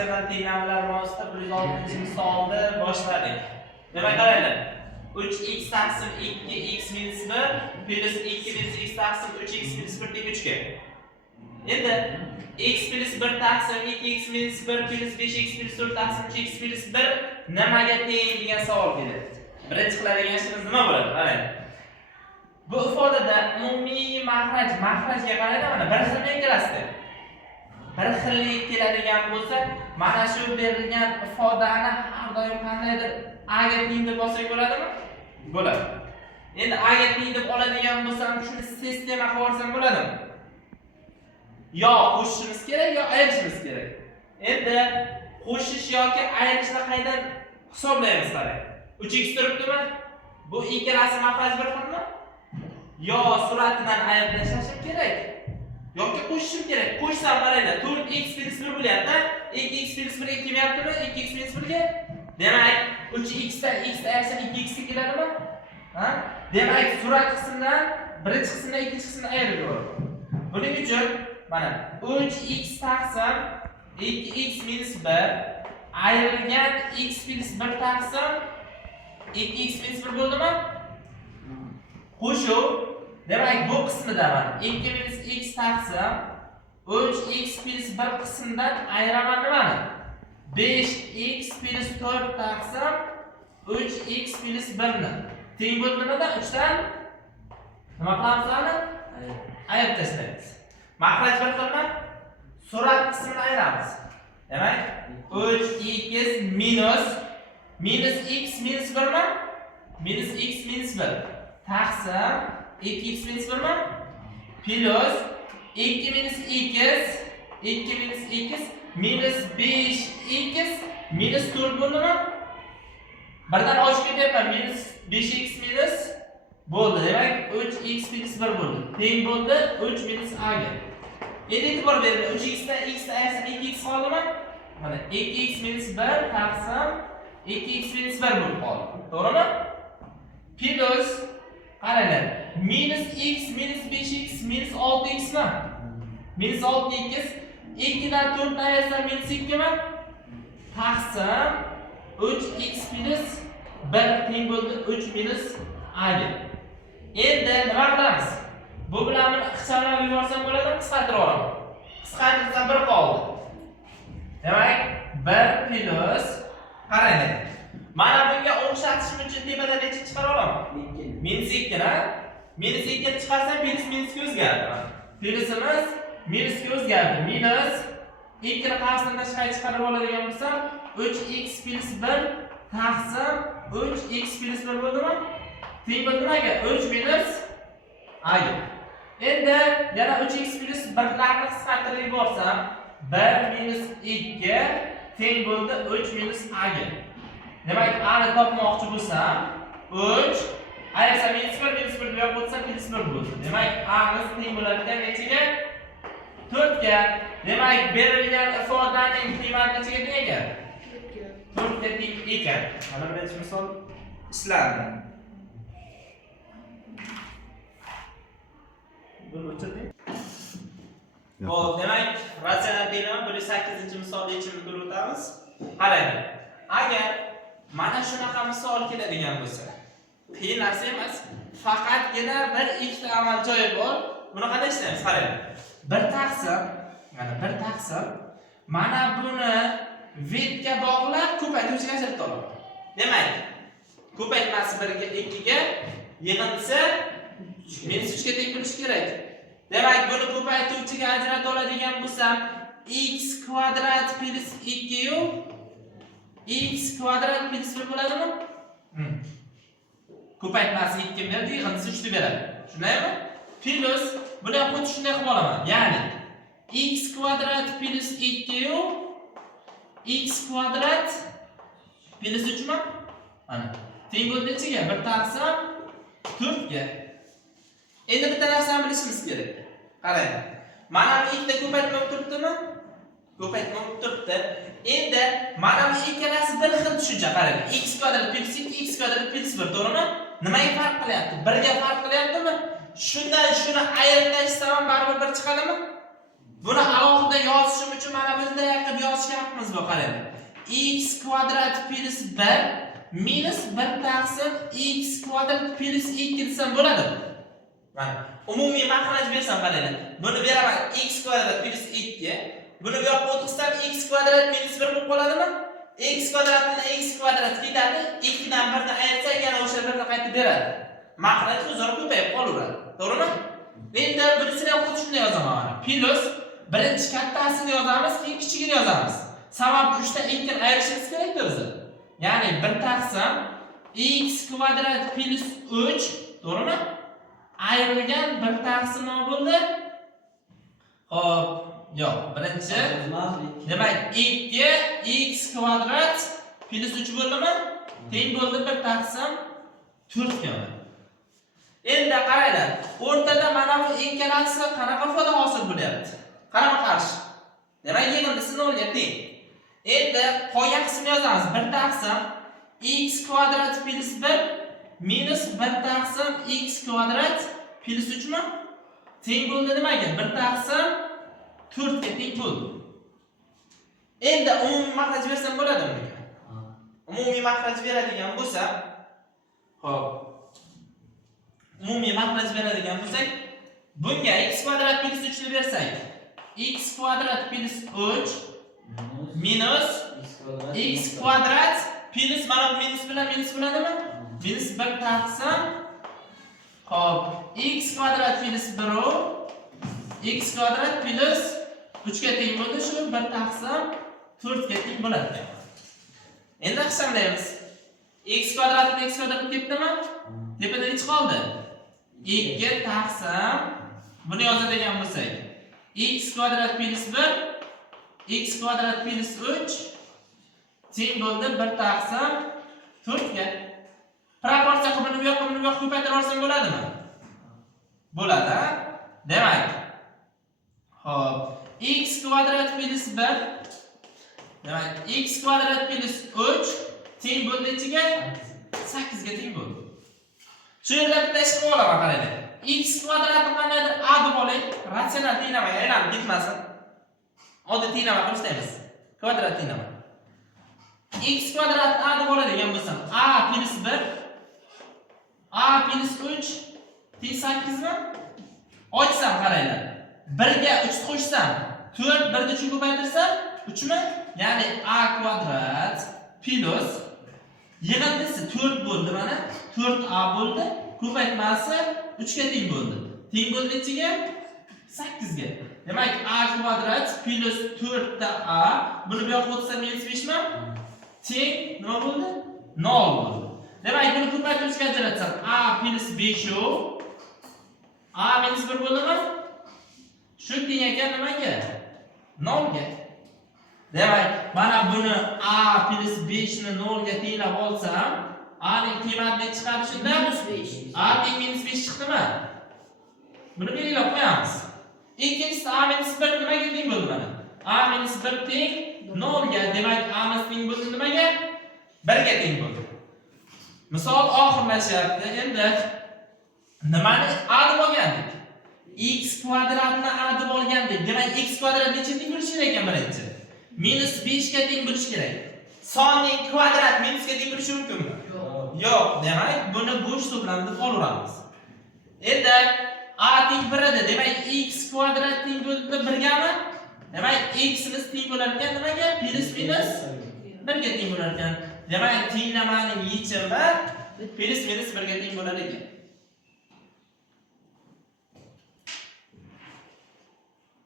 Rasionar tenglamlar mavzusida 106-misolni boshladik. Demak, qaranglar. 3x taqsim 2x minus 1 plus 2 minus x taqsim 3x minus 1 teng 3 ga. Endi x plus 1 taqsim 2x minus 1 plus 5x plus 4 taqsim 3x plus 1 nimaga teng degan savol keladi. Birinchi qiladigan ishimiz nima bo'ladi? Qarang. Bu ifodada umumiy mahrajga qaraydi, mana bir xillik kelasizda. Bir xillik keladigan bo'lsa, mana shu berilgan ifodani har doim qandaydir a ga teng deb olsak bo'ladimi? Bo'ladi. Endi a ga teng deb oladigan bo'lsam, shuni sistema qilib olsam bo'ladimi? Yo qo'shishimiz kerak, yo ayirishimiz kerak. Endi qo'shish yoki ayirishni qaydan hisoblaymiz qarang. 3x turibdimi? Bu ikkalasi mahraj bir xilmi? Yo suratidan ayirib tashlashim kerak, yoki qo'shishim kerak. Qo'shsam qaranglar, 4x plus 1 bo'lyapti. 2x plus 1 ga kelmayaptimi? 2x plus 1 ga. Demak, 3x dan x ayirsa 2x ga keladimi? Ha? Demak, surat qismidan birinchi qismdan ikkinchi qismni ayirib yuboradi. Buning uchun mana 3x taqsim 2x minus 1 ayrilgan x plus 1 taqsim 2x minus 1 bo'ldimi? Qo'shuv. Demak, bu qismida mana 2 minus x taqsim 3x plus 1 qismdan ayiraman nimani? 5x plus 4 taqsim 3x plus 1 ni. Teng bo'ldi nimada? 3 dan nima qilamiz hali? Ayirib tashlaymiz. Mahraj bir xilmi? Surat qismini ayiramiz. Demak, 3x minus x minus 1 mi? Minus x minus 1 taqsim 2x minus 1 mi? Plus 2 minus x minus 5x minus 4 bo'ldimi? Birdan ochib ketyapman. Minus 5x minus bo'ldi. Demak, 3x minus 1 bo'ldi. Teng bo'ldi 3 minus a ga. Endi e'tibor bering. 3x dan x ayirsa 2x qoldimi? Mana 2x minus 1 taqsim 2x minus 1 bo'lib qoldi. To'g'rimi? Plus qaranglar. Minus x minus 5x minus 6x mi? Minus 6x 2 dan 4 ayirsa minus 2 mi? Taqsim 3x plus 1 teng bo'ldi 3 minus a ga. Endi nima qilamiz? Bu bilan buni ixchamlab yuborsam bo'ladimi? Qisqartirib olaman. Qisqartirsam 1 qoldi. Demak, 1 plus qaranglar. Mana bunga o'xshatishim uchun tepada necha chiqara olaman? Minus 2 na. Minus 2 ni chiqarsam minusga o'zgardi. Plusimiz minusga o'zgardi. Minus 2 ni qarshisidan tashqariga chiqarib oladigan bo'lsam, 3x plus 1 taqsim 3x plus 1 bo'ldimi? Teng bo'ldi nimaga? 3 minus a ga. Endi yana 3x plus 1 larni qisqartirib yuborsam, 1 minus 2 teng bo'ldi 3 minus a ga. Demak, a ni topmoqchi bo'lsam, 3 ayirsa minus 1 deb bo'lsa plus 1 bo'ldi. Demak, a miz teng bo'ladigan nechaga? 4 ga. Demak, berilgan ifodaning qiymati nechaga teng ekan? 4 ga teng ekan. Mana birinchi misol ishlandi. Xo'p, demak, ratsional tenglam 8-misolni yechimini ko'rib o'tamiz. Qarang. Agar mana shunaqa misol keladigan bo'lsa, qiyin narsa emas, faqatgina bir ikkita amal joyi bor. Buni qanday ishlaymiz? Qarang. Bir taqsim, mana buni vetga bog'lab ko'paytirishga ajratib olaman. Demak, ko'paytmasi 1 ga 2 ga, yig'indisi minus 3 ga teng bo'lishi kerak. Demak, buni ko'paytiruvchiga ajratib oladigan bo'lsam, x kvadrat plus 2 yu x kvadrat plus 1 bo'ladimi? Ko'paytmasi 2 berdi, yig'indisi 3 deb beradi. Shundaymi? Plus buni ham xuddi shunday qilib olaman. Ya'ni x kvadrat plus 2 yu x kvadrat plus 3 mi? Mana. Teng bo'ldi nechaga? 1 taqsim 4 ga. Endi bitta narsani bilishimiz kerak. Qarang. Mana bu ikkita ko'paytma bo'lib turibdimi? Ko'paytma bo'lib turibdi. Endi mana bu ikkalasi bir xil tushuncha. Qarang. X kvadrat plus 2 x kvadrat plus 1, to'g'rimi? Nimaga farq qilyapti? 1 ga farq qilyaptimi? Shundan shuni ayirib tashlsam baribir 1 chiqadimi? Buni alohida yozishim uchun mana bunday qilib yozishga haqqimiz bor, qarang. X kvadrat plus 1 minus 1 taqsim x kvadrat plus 2 desam bo'ladi. Mana umumiy makraj bersam qaranglar. Buni beraman x kvadrat plus 2. Buni bu yoqqa o'tqizsam x kvadrat minus 1 bo'lib qoladimi? X kvadratni x kvadrat ketadi. 2 dan 1 ni ayirsak yana o'sha 1 ni qaytib beradi. Makraj o'zaro ko'payib qolaveradi. To'g'rimi? Endi bunisini ham xuddi shunday yozaman. Plus birinchi kattasini yozamiz, keyin kichigini yozamiz. Sabab 3 dan 2 ni ayirishimiz kerak-ku biz. Ya'ni 1 taqsim x kvadrat plus 3, to'g'rimi? Ayrilgan 1 taqsim nima bo'ldi? Xo'p, yo'q, birinchi demak 2 x kvadrat plus 3 bo'ldimi? Teng bo'ldi 1 taqsim 4 ga. Endi qaranglar, o'rtada mana bu ikkalasi qanaqa ifoda hosil bo'lyapti? Qarama-qarshi. Demak, yig'indisi 0 ga teng. Endi qolgan qismni yozamiz. 1 taqsim x kvadrat plus 1 minus 1 taqsim x kvadrat plus 3 mi? Teng bo'ldi nimaga? 1 taqsim 4 ga teng bo'ldi. Endi umumiy makraj bersam bo'ladimi bunga? Umumiy makraj beradigan bo'lsa, xo'p. Umumiy makraj beradigan bo'lsak, bunga x kvadrat plus 3 ni bersak, x kvadrat plus 3 minus x kvadrat plus mana bu minus bilan minus bo'ladimi? Minus 1 taqsim xo'p, x kvadrat plus 1 x kvadrat plus 3 ga teng bo'ldi, shu 1 taqsim 4 ga teng bo'ladi. Endi hisoblaymiz. X kvadratni x kvadrat ketdimi? Tepada nech qoldi? 2 taqsim buni yozadigan bo'lsak, x kvadrat plus 1 x kvadrat plus 3 teng bo'ldi 1 taqsim 4 ga. Proporsiya qilib buni bu yoqqa ko'paytirib olsam bo'ladimi? Bo'ladi. Demak, xo'p, x kvadrat plus 1 demak x kvadrat plus 3 teng bo'ldi ichiga 8 ga teng bo'ldi. Shu yerda bitta ish qilib olaman, qaranglar. X kvadratni qandaydir a deb oling, ratsional tenglamaga aylanib ketmasin. Oddiy tenglama qilib ishlaymiz. Kvadrat tenglama. X kvadratni a deb oladigan bo'lsam, a plus 1 a plus 3 teng 8 mi? Ochsam qaranglar. 1 ga 3 qo'shsam, 4 1 ni 3 ko'paytirsam 3 mi? Ya'ni a kvadrat plus yig'indisi 4 bo'ldi mana. 4a bo'ldi. Ko'paytmasi 3 ga teng bo'ldi. Teng bo'ldi ichiga 8 ga. Demak, a kvadrat plus 4a buni bu yoqqa o'tsam minus 5 mi? Teng nima bo'ldi? 0 bo'ldi. Demak, buni ko'paytirishga ajratsam, a plus 5 a minus 1 bo'ldimi? Shu teng ekan nimaga? 0 ga. Demak, mana buni a plus 5 ni 0 ga tenglab olsam, a ning qiymati chiqadi shunda? A teng minus 5 chiqdimi? Buni belgilab qo'yamiz. Ikkinchisi a minus 1 nimaga teng bo'ldi mana? A minus 1 teng 0 ga. Demak, a minus teng bo'ldi nimaga? 1 ga teng bo'ldi. Misol oxirlashyapti. Endi nimani a deb olgandik? X kvadratni a deb olgandik. Demak, x kvadrat necha teng bo'lishi kerak ekan birinchi? Minus 5 ga teng bo'lishi kerak. Sonning kvadrat minusga teng bo'lishi mumkinmi? Yo'q. Demak, buni bo'sh to'plam deb olaveramiz. Endi a teng 1 edi. Demak, x kvadrat teng bo'ldi 1 gami? Demak, x imiz teng bo'lar ekan nimaga? Plus minus 1 ga teng bo'lar ekan. Demak, tenglamaning yechimi plus minus 1 ga teng bo'lar ekan.